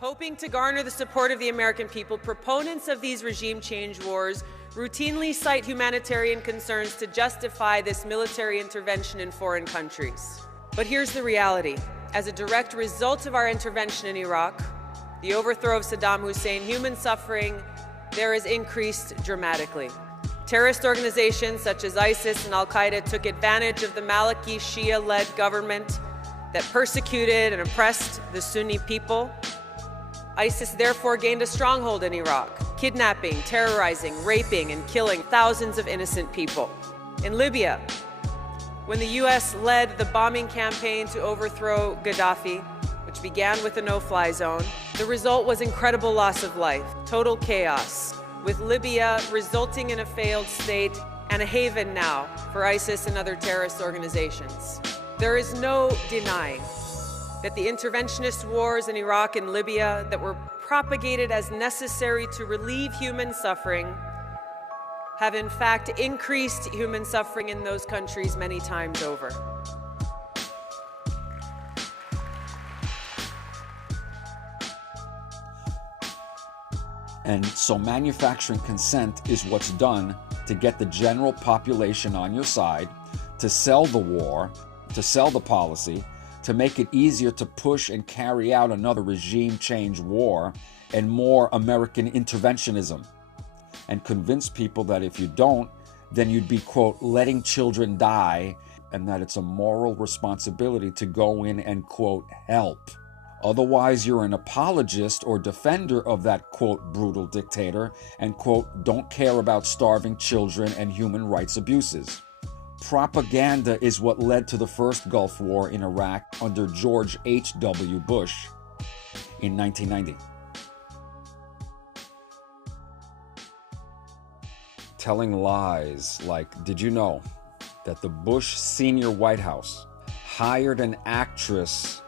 Hoping to garner the support of the American people, proponents of these regime change wars routinely cite humanitarian concerns to justify this military intervention in foreign countries. But here's the reality. As a direct result of our intervention in Iraq, the overthrow of Saddam Hussein, human suffering there has increased dramatically. Terrorist organizations such as ISIS and Al-Qaeda took advantage of the Maliki Shia-led government that persecuted and oppressed the Sunni people. ISIS therefore gained a stronghold in Iraq, kidnapping, terrorizing, raping, and killing thousands of innocent people. In Libya, when the U.S. led the bombing campaign to overthrow Gaddafi, which began with a no-fly zone, the result was incredible loss of life, total chaos, with Libya resulting in a failed state and a haven now for ISIS and other terrorist organizations. There is no denying that the interventionist wars in Iraq and Libya that were propagated as necessary to relieve human suffering have in fact increased human suffering in those countries many times over. And so manufacturing consent is what's done to get the general population on your side, to sell the war, to sell the policy, to make it easier to push and carry out another regime change war and more American interventionism, and convince people that if you don't, then you'd be, quote, letting children die, and that it's a moral responsibility to go in and, quote, help. Otherwise, you're an apologist or defender of that, quote, brutal dictator and, quote, don't care about starving children and human rights abuses. Propaganda is what led to the first Gulf War in Iraq under George H.W. Bush in 1990. Telling lies like, did you know that the Bush senior White House hired an actress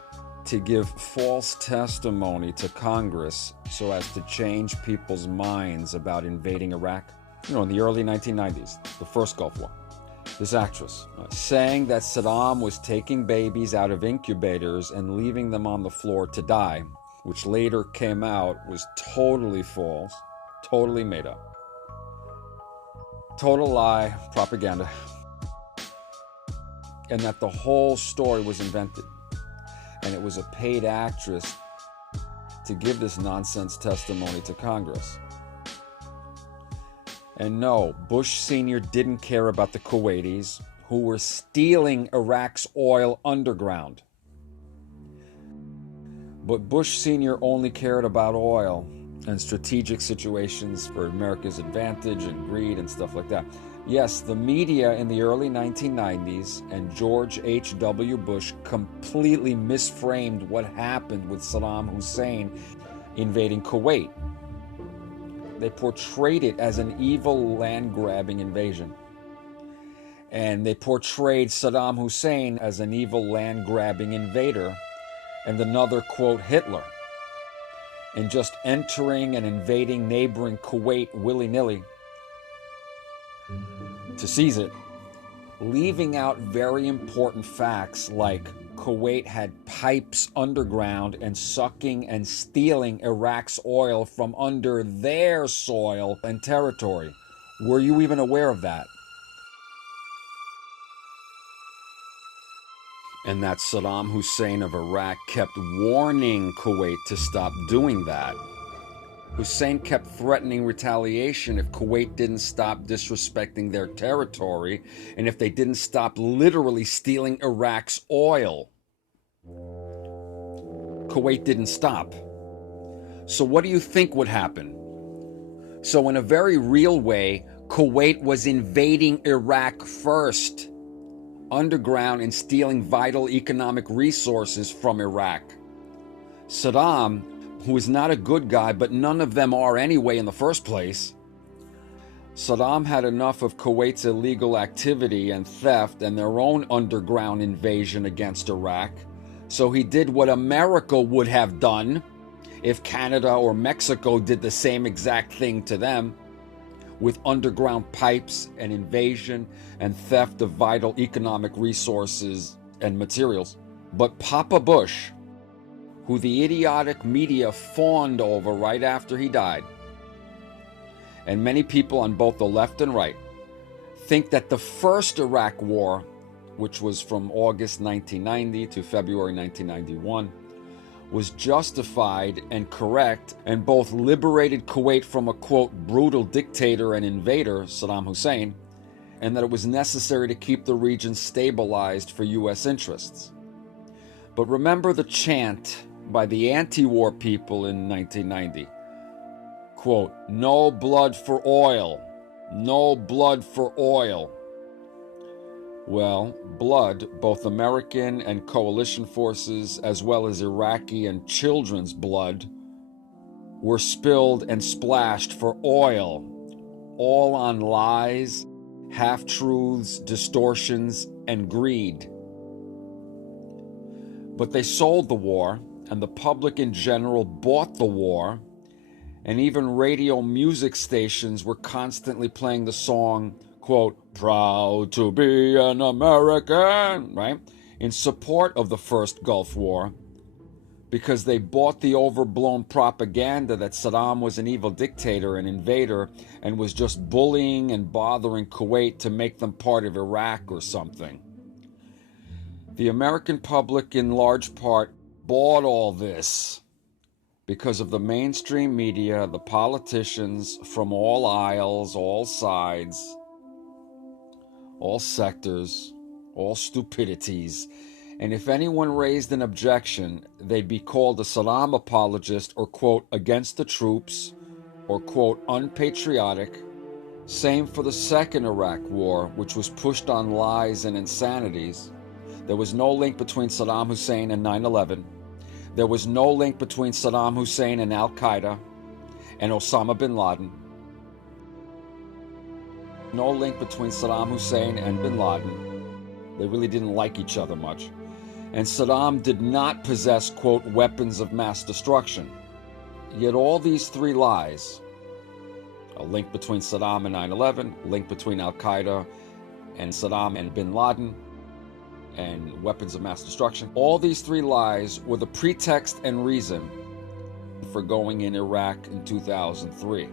to give false testimony to Congress so as to change people's minds about invading Iraq? You know, in the early 1990s, the first Gulf War. This actress saying that Saddam was taking babies out of incubators and leaving them on the floor to die, which later came out was totally false, totally made up. Total lie, propaganda. And that the whole story was invented. And it was a paid actress to give this nonsense testimony to Congress. And no, Bush Sr. didn't care about the Kuwaitis, who were stealing Iraq's oil underground. But Bush Sr. only cared about oil and strategic situations for America's advantage and greed and stuff like that. Yes, the media in the early 1990s and George H.W. Bush completely misframed what happened with Saddam Hussein invading Kuwait. They portrayed it as an evil land-grabbing invasion. And they portrayed Saddam Hussein as an evil land-grabbing invader and another, quote, Hitler. And just entering and invading neighboring Kuwait willy-nilly to seize it, leaving out very important facts like Kuwait had pipes underground and sucking and stealing Iraq's oil from under their soil and territory. Were you even aware of that? And that Saddam Hussein of Iraq kept warning Kuwait to stop doing that. Hussein kept threatening retaliation if Kuwait didn't stop disrespecting their territory and if they didn't stop literally stealing Iraq's oil. Kuwait didn't stop. So what do you think would happen? So in a very real way, Kuwait was invading Iraq first, underground and stealing vital economic resources from Iraq. Saddam, who is not a good guy, but none of them are anyway in the first place, Saddam had enough of Kuwait's illegal activity and theft and their own underground invasion against Iraq, so he did what America would have done if Canada or Mexico did the same exact thing to them, with underground pipes and invasion and theft of vital economic resources and materials. But Papa Bush who the idiotic media fawned over right after he died, and many people on both the left and right, think that the first Iraq War, which was from August 1990 to February 1991, was justified and correct and both liberated Kuwait from a, quote, brutal dictator and invader, Saddam Hussein, and that it was necessary to keep the region stabilized for U.S. interests. But remember the chant by the anti-war people in 1990, quote, "No blood for oil, no blood for oil." Well, blood, both American and coalition forces, as well as Iraqi and children's blood, were spilled and splashed for oil, all on lies, half-truths, distortions, and greed. But they sold the war, and the public in general bought the war, and even radio music stations were constantly playing the song, quote, "Proud to be an American," right, in support of the first Gulf War, because they bought the overblown propaganda that Saddam was an evil dictator and invader and was just bullying and bothering Kuwait to make them part of Iraq or something. The American public, in large part, bought all this because of the mainstream media, the politicians from all aisles, all sides, all sectors, all stupidities. And if anyone raised an objection, they'd be called a Saddam apologist or, quote, against the troops or, quote, unpatriotic. Same for the second Iraq War, which was pushed on lies and insanities. There was no link between Saddam Hussein and 9/11. There was no link between Saddam Hussein and Al-Qaeda and Osama bin Laden. No link between Saddam Hussein and bin Laden. They really didn't like each other much. And Saddam did not possess, quote, weapons of mass destruction. Yet all these three lies, a link between Saddam and 9/11, link between Al-Qaeda and Saddam and bin Laden, and weapons of mass destruction, all these three lies were the pretext and reason for going in Iraq in 2003.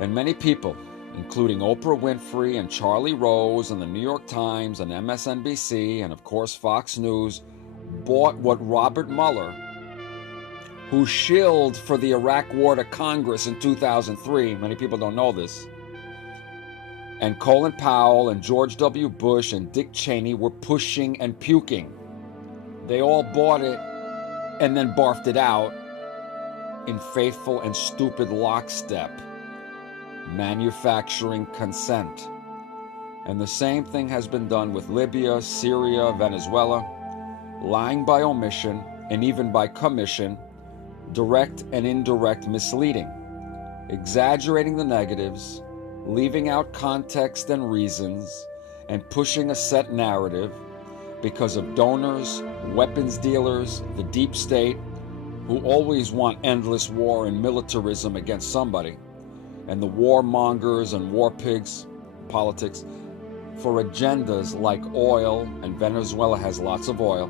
And many people, including Oprah Winfrey and Charlie Rose and the New York Times and MSNBC and, of course, Fox News, bought what Robert Mueller, who shilled for the Iraq War to Congress in 2003, many people don't know this, and Colin Powell and George W. Bush and Dick Cheney were pushing and puking. They all bought it and then barfed it out in faithful and stupid lockstep. Manufacturing consent. And the same thing has been done with Libya, Syria, Venezuela, lying by omission and even by commission, direct and indirect misleading, exaggerating the negatives, leaving out context and reasons, and pushing a set narrative because of donors, weapons dealers, the deep state, who always want endless war and militarism against somebody, and the warmongers and war pigs, politics, for agendas like oil, and Venezuela has lots of oil.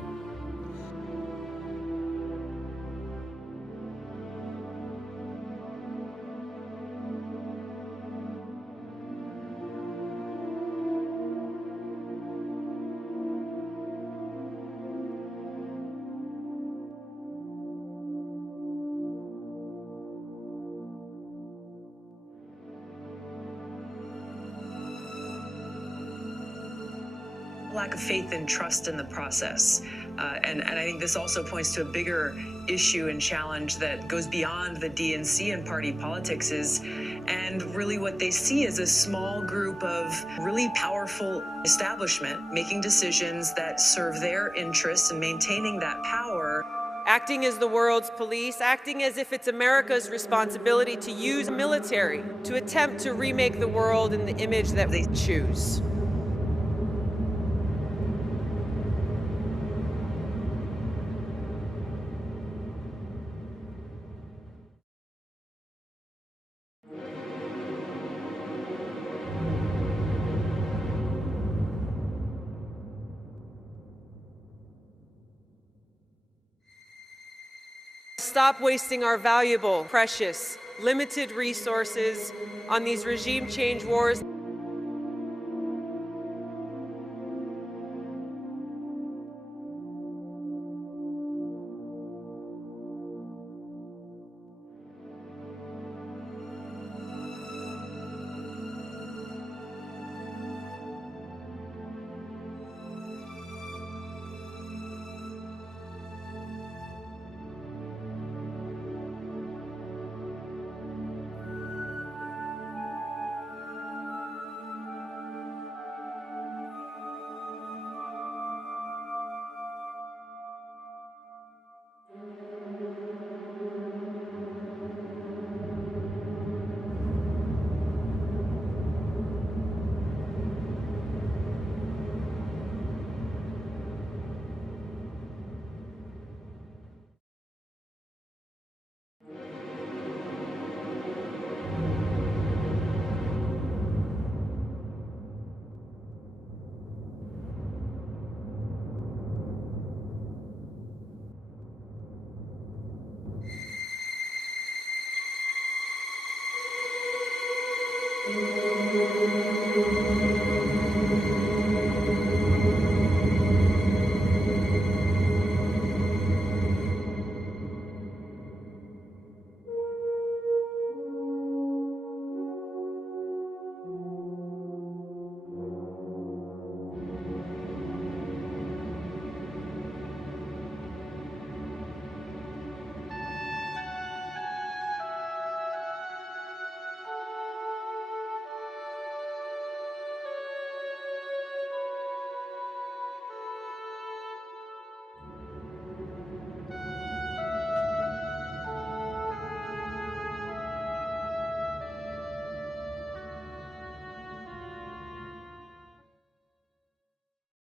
Lack of faith and trust in the process. And I think this also points to a bigger issue and challenge that goes beyond the DNC and party politics and really what they see as a small group of really powerful establishment making decisions that serve their interests and maintaining that power. Acting as the world's police, acting as if it's America's responsibility to use military to attempt to remake the world in the image that they choose. stop wasting our valuable, precious, limited resources on these regime change wars.